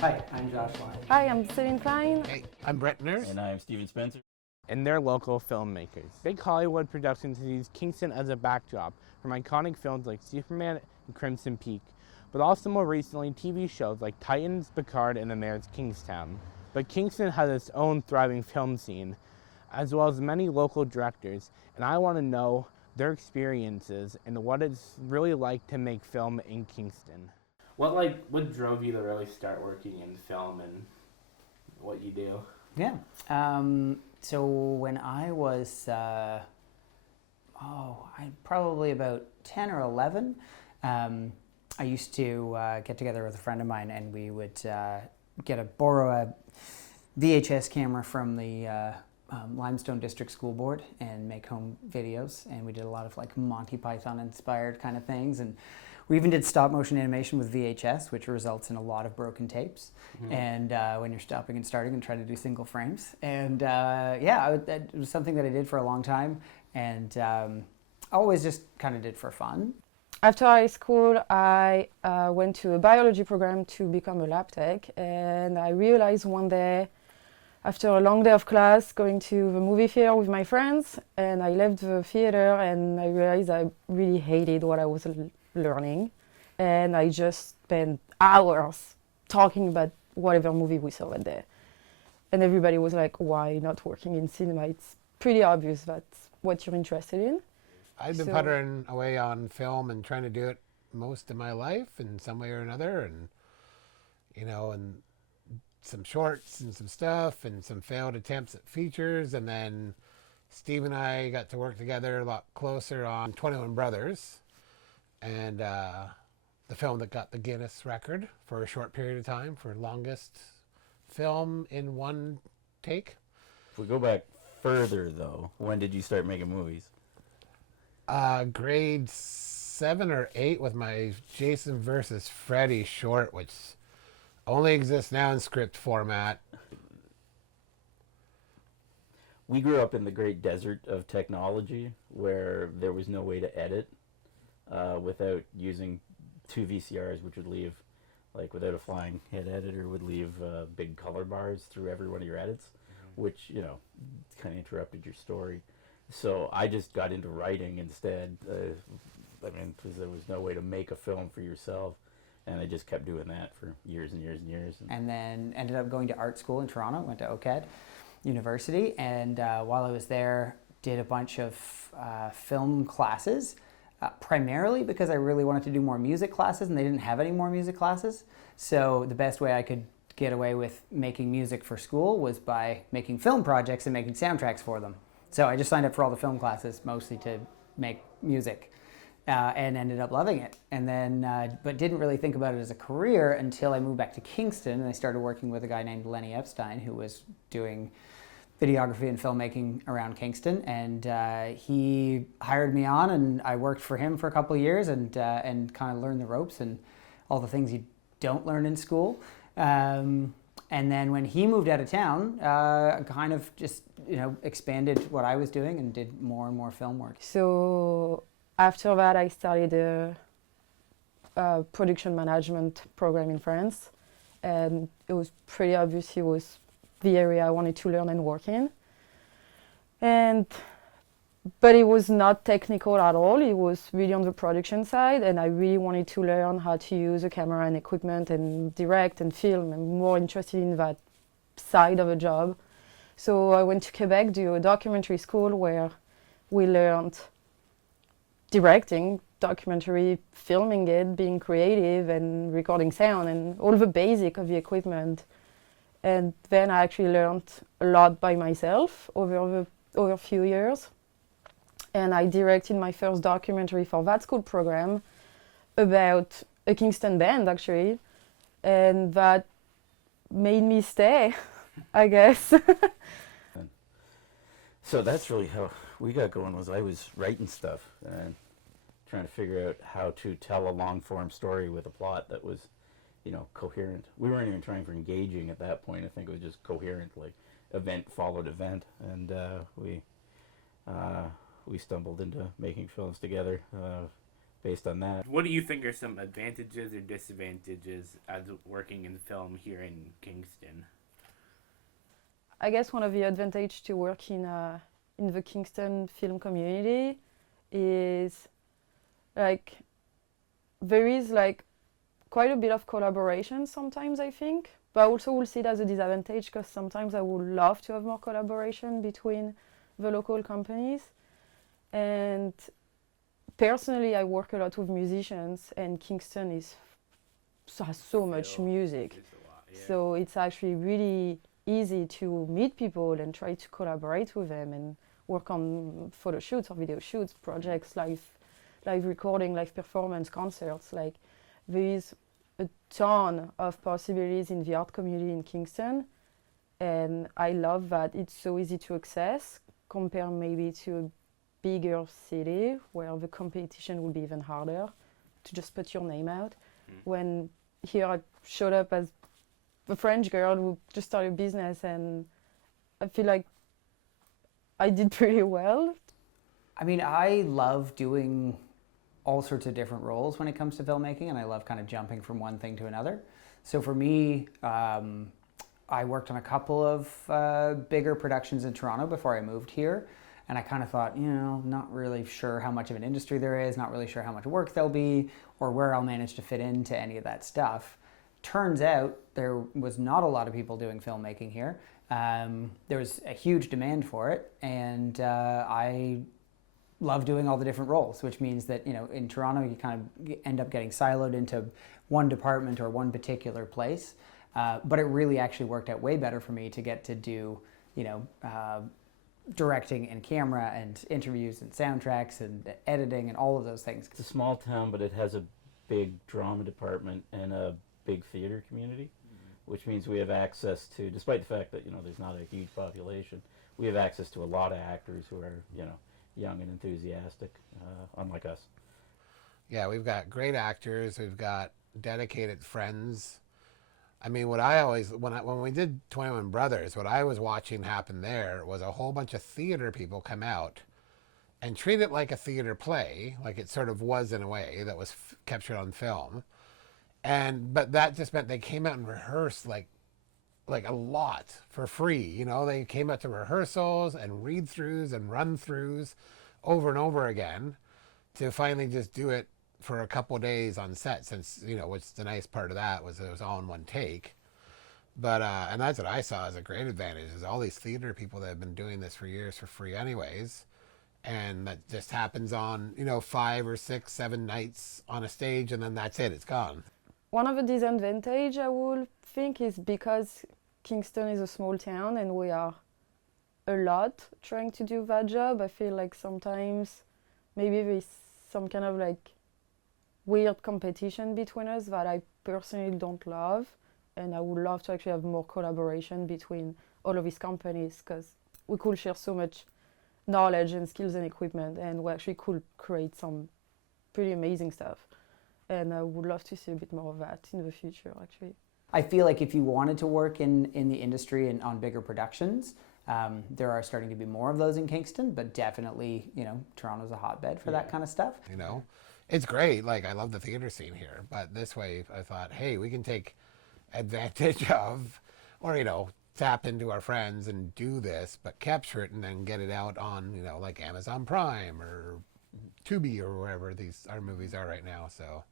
Hi, I'm Josh Lyon. Hi, I'm Celine Klein. Hey, I'm Brett Nurse. And I'm Steven Spencer. And they're local filmmakers. Big Hollywood productions use Kingston as a backdrop from iconic films like Superman and Crimson Peak, but also more recently TV shows like Titans, Picard, and The Mayor's Kingstown. But Kingston has its own thriving film scene, as well as many local directors, and I want to know their experiences and what it's really like to make film in Kingston. What drove you to really start working in film and what you do? Yeah. So when I was, probably about 10 or 11, I used to get together with a friend of mine, and we would borrow a VHS camera from the Limestone District School Board and make home videos. And we did a lot of like Monty Python inspired kind of things, and we even did stop motion animation with VHS, which results in a lot of broken tapes. Mm-hmm. And when you're stopping and starting and trying to do single frames. And it was something that I did for a long time, and always just kind of did for fun. After high school, I went to a biology program to become a lab tech, and I realized one day, after a long day of class, going to the movie theater with my friends, and I left the theater and I realized I really hated what I was learning, and I just spent hours talking about whatever movie we saw that day. And everybody was like, why not working in cinema? It's pretty obvious that's what you're interested in. I've been puttering away on film and trying to do it most of my life in some way or another, and and some shorts and some stuff and some failed attempts at features, and then Steve and I got to work together a lot closer on 21 Brothers, and the film that got the Guinness record for a short period of time for longest film in one take. If we go back further, though, when did you start making movies? Grade 7 or 8 with my Jason versus Freddy short, which only exists now in script format. We grew up in the great desert of technology where there was no way to edit without using 2 VCRs, which would leave, like without a flying head editor, would leave big color bars through every one of your edits, which, kind of interrupted your story. So I just got into writing instead, because there was no way to make a film for yourself. And I just kept doing that for years and years and years. And then ended up going to art school in Toronto, went to OCAD University, and while I was there, did a bunch of film classes, primarily because I really wanted to do more music classes, and they didn't have any more music classes. So the best way I could get away with making music for school was by making film projects and making soundtracks for them. So I just signed up for all the film classes, mostly to make music. And ended up loving it, and then but didn't really think about it as a career until I moved back to Kingston, and I started working with a guy named Lenny Epstein, who was doing videography and filmmaking around Kingston, and he hired me on, and I worked for him for a couple of years, and kind of learned the ropes and all the things you don't learn in school. And then when he moved out of town, kind of just expanded what I was doing and did more and more film work. So after that, I started a production management program in France, and it was pretty obvious it was the area I wanted to learn and work in. But it was not technical at all. It was really on the production side, and I really wanted to learn how to use a camera and equipment and direct and film. I'm more interested in that side of a job. So I went to Quebec, do a documentary school where we learned directing documentary, filming it, being creative, and recording sound, and all the basic of the equipment. And then I actually learned a lot by myself over a few years. And I directed my first documentary for that school program about a Kingston band, actually. And that made me stay, I guess. So that's really how we got going. Was I was writing stuff and trying to figure out how to tell a long-form story with a plot that was, coherent. We weren't even trying for engaging at that point. I think it was just coherent, like event followed event, and we stumbled into making films together based on that. What do you think are some advantages or disadvantages as working in film here in Kingston? I guess one of the advantages to work in the Kingston film community is like there is like quite a bit of collaboration sometimes, I think, but I also will see it as a disadvantage because sometimes I would love to have more collaboration between the local companies. And personally, I work a lot with musicians, and Kingston has so much music. It's a lot, yeah. So it's actually really easy to meet people and try to collaborate with them and work on photo shoots or video shoots, projects, live recording, live performance, concerts. Like there is a ton of possibilities in the art community in Kingston, and I love that it's so easy to access compared maybe to a bigger city where the competition will be even harder to just put your name out. When here I showed up as a French girl who just started a business, and I feel like I did pretty well. I mean, I love doing all sorts of different roles when it comes to filmmaking, and I love kind of jumping from one thing to another. So for me, I worked on a couple of bigger productions in Toronto before I moved here, and I kind of thought, not really sure how much of an industry there is, not really sure how much work there'll be, or where I'll manage to fit into any of that stuff. Turns out there was not a lot of people doing filmmaking here. There was a huge demand for it, and I love doing all the different roles, which means that, in Toronto you kind of end up getting siloed into one department or one particular place. But it really actually worked out way better for me to get to do, directing and camera and interviews and soundtracks and editing and all of those things. It's a small town, but it has a big drama department and a big theater community, which means we have access to, despite the fact that, there's not a huge population, we have access to a lot of actors who are, young and enthusiastic, unlike us. Yeah, we've got great actors. We've got dedicated friends. I mean, what I always, when we did 21 Brothers, what I was watching happen there was a whole bunch of theater people come out and treat it like a theater play, like it sort of was in a way that was captured on film. But that just meant they came out and rehearsed like a lot for free. They came out to rehearsals and read-throughs and run-throughs over and over again to finally just do it for a couple of days on set, since, what's the nice part of that was it was all in one take. But, and that's what I saw as a great advantage, is all these theater people that have been doing this for years for free anyways. And that just happens on, 5 or 6, 7 nights on a stage, and then that's it, it's gone. One of the disadvantages I would think is because Kingston is a small town and we are a lot trying to do that job, I feel like sometimes maybe there's some kind of like weird competition between us that I personally don't love, and I would love to actually have more collaboration between all of these companies, because we could share so much knowledge and skills and equipment, and we actually could create some pretty amazing stuff. And I would love to see a bit more of that in the future, actually. I feel like if you wanted to work in the industry and on bigger productions, there are starting to be more of those in Kingston, but definitely, Toronto's a hotbed for that kind of stuff. It's great. Like, I love the theater scene here, but this way I thought, hey, we can take advantage of, or, tap into our friends and do this, but capture it and then get it out on, like Amazon Prime or Tubi or wherever our movies are right now. So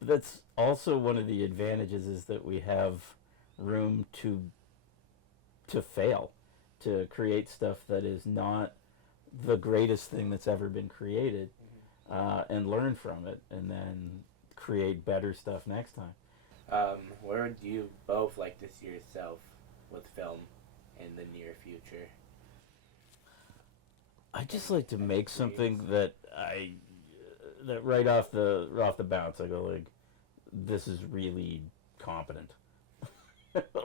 that's also one of the advantages, is that we have room to fail, to create stuff that is not the greatest thing that's ever been created, and learn from it, and then create better stuff next time. Where would you both like to see yourself with film in the near future? I just like to make something that that right off the bounce I go like, this is really competent.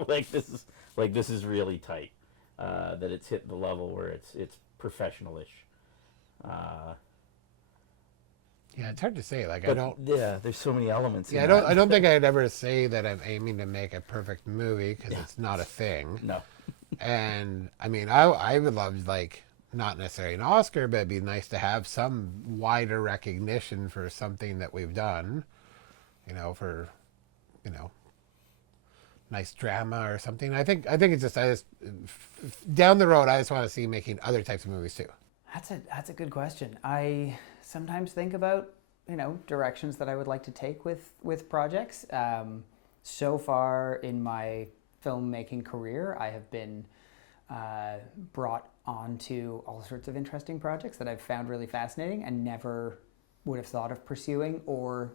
this is really tight. That it's hit the level where it's professional-ish. yeah, it's hard to say. Like, but I don't. Yeah, there's so many elements. Yeah, in that. I don't think I'd ever say that I'm aiming to make a perfect movie, because it's not a thing. No. And I mean, I would love, like, not necessarily an Oscar, but it'd be nice to have some wider recognition for something that we've done, for, nice drama or something. I think it's just, down the road, I just want to see making other types of movies too. That's a good question. I sometimes think about, directions that I would like to take with projects. So far in my filmmaking career, I have been brought onto all sorts of interesting projects that I've found really fascinating and never would have thought of pursuing or,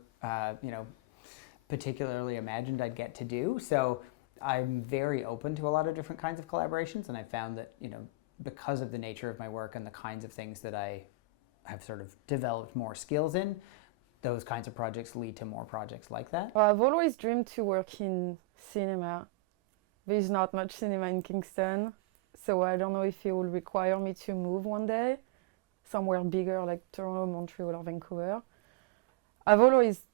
particularly imagined I'd get to do. So I'm very open to a lot of different kinds of collaborations, and I found that, because of the nature of my work and the kinds of things that I have sort of developed more skills in, those kinds of projects lead to more projects like that. Well, I've always dreamed to work in cinema. There's not much cinema in Kingston, so I don't know if it will require me to move one day somewhere bigger like Toronto, Montreal, or Vancouver. I've always,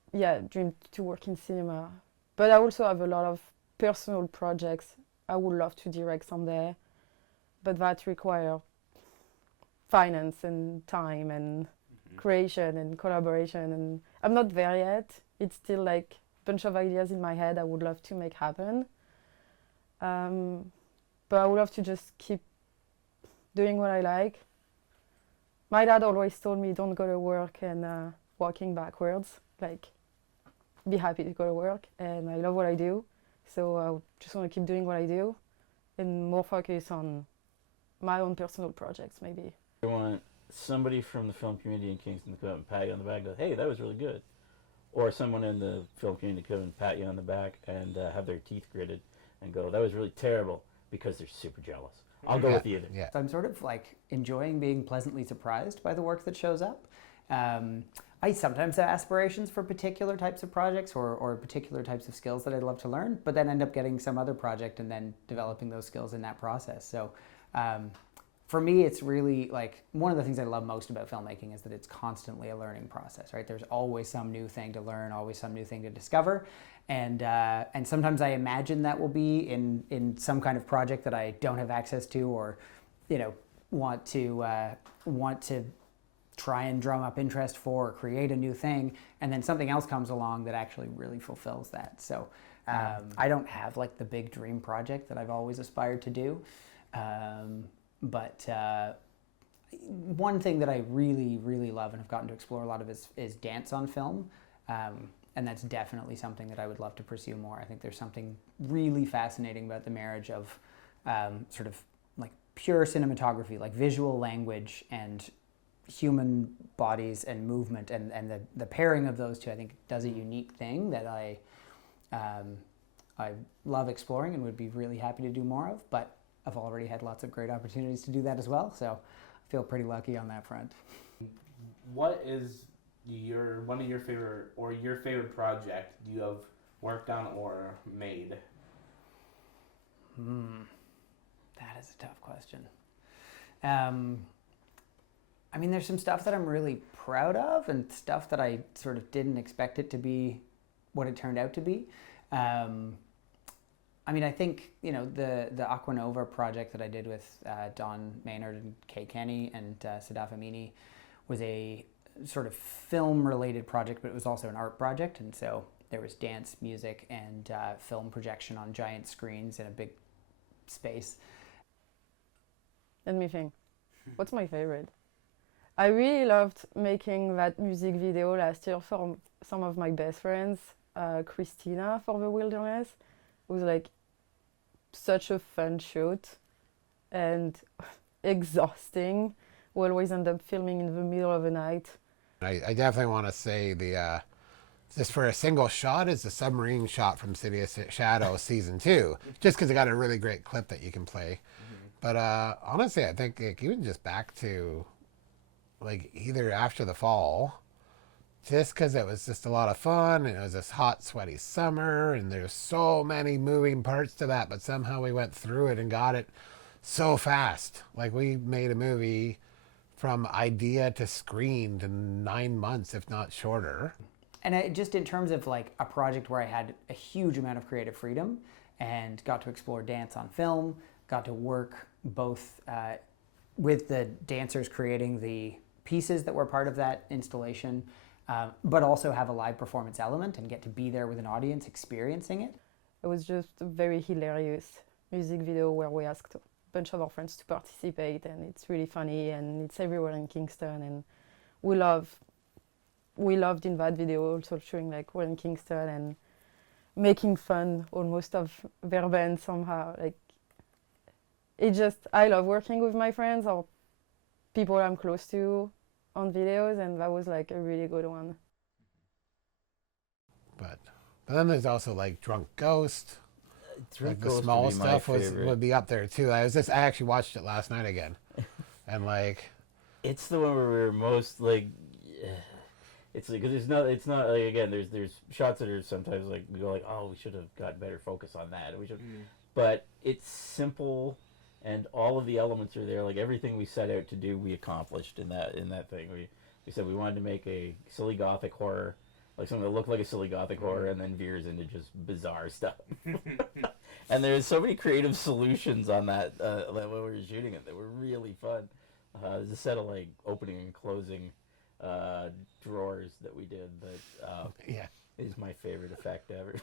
dreamed to work in cinema, but I also have a lot of personal projects I would love to direct someday, but that require finance and time and creation and collaboration, and I'm not there yet. It's still like a bunch of ideas in my head I would love to make happen. But I would love to just keep doing what I like. My dad always told me, don't go to work and walking backwards, like be happy to go to work, and I love what I do. So I just want to keep doing what I do and more focus on my own personal projects, maybe. I want somebody from the film community in Kingston to come up and pat you on the back and go, hey, that was really good. Or someone in the film community to come and pat you on the back and have their teeth gritted and go, that was really terrible, because they're super jealous. I'll go with either. Yeah. So I'm sort of like enjoying being pleasantly surprised by the work that shows up. I sometimes have aspirations for particular types of projects or particular types of skills that I'd love to learn, but then end up getting some other project and then developing those skills in that process. So for me, it's really like one of the things I love most about filmmaking is that it's constantly a learning process, right? There's always some new thing to learn, always some new thing to discover. And sometimes I imagine that will be in some kind of project that I don't have access to, or, want to try and drum up interest for, or create a new thing, and then something else comes along that actually really fulfills that. So I don't have like the big dream project that I've always aspired to do. But one thing that I really, really love and have gotten to explore a lot of is dance on film. And that's definitely something that I would love to pursue more. I think there's something really fascinating about the marriage of sort of like pure cinematography, like visual language and human bodies and movement, and the pairing of those two, I think, does a unique thing that I love exploring and would be really happy to do more of, but I've already had lots of great opportunities to do that as well, so I feel pretty lucky on that front. What is one of your favorite project you have worked on or made? That is a tough question. I mean, there's some stuff that I'm really proud of and stuff that I sort of didn't expect it to be what it turned out to be. I mean, I think, the Aquanova project that I did with Don Maynard and Kay Kenny and Sadaf Amini was a sort of film-related project, but it was also an art project, and so there was dance, music, and film projection on giant screens in a big space. Let me think. What's my favorite? I really loved making that music video last year for some of my best friends, Christina for The Wilderness. It was like such a fun shoot and exhausting. We always end up filming in the middle of the night. I definitely want to say just for a single shot is the submarine shot from City of Shadows season 2, just because it got a really great clip that you can play. But honestly, I think even just back to like either After the Fall, just because it was just a lot of fun and it was this hot, sweaty summer and there's so many moving parts to that, but somehow we went through it and got it so fast. Like we made a movie from idea to screen in 9 months, if not shorter. And just in terms of like a project where I had a huge amount of creative freedom and got to explore dance on film, got to work both with the dancers creating the pieces that were part of that installation, but also have a live performance element and get to be there with an audience experiencing it. It was just a very hilarious music video where we asked a bunch of our friends to participate, and it's really funny, and it's everywhere in Kingston, and we loved in that video also showing like we're in Kingston and making fun almost of their band somehow. Like, I love working with my friends or people I'm close to on videos, and that was like a really good one. But then there's also like Drunk Ghost. Drunk Like the Ghost small would be my stuff favorite. would be up there too. I actually watched it last night again, and like It's the one where we're most like, it's like, cause it's not like, again, there's shots that are sometimes like we go like, oh, we should have got better focus on that. We should, but it's simple, and all of the elements are there. Like everything we set out to do, we accomplished in that thing. We said we wanted to make a silly gothic horror, like something that looked like a silly gothic horror, and then veers into just bizarre stuff. And there's so many creative solutions on that when we were shooting it that were really fun. There's a set of like opening and closing drawers that we did that yeah, is my favorite effect ever.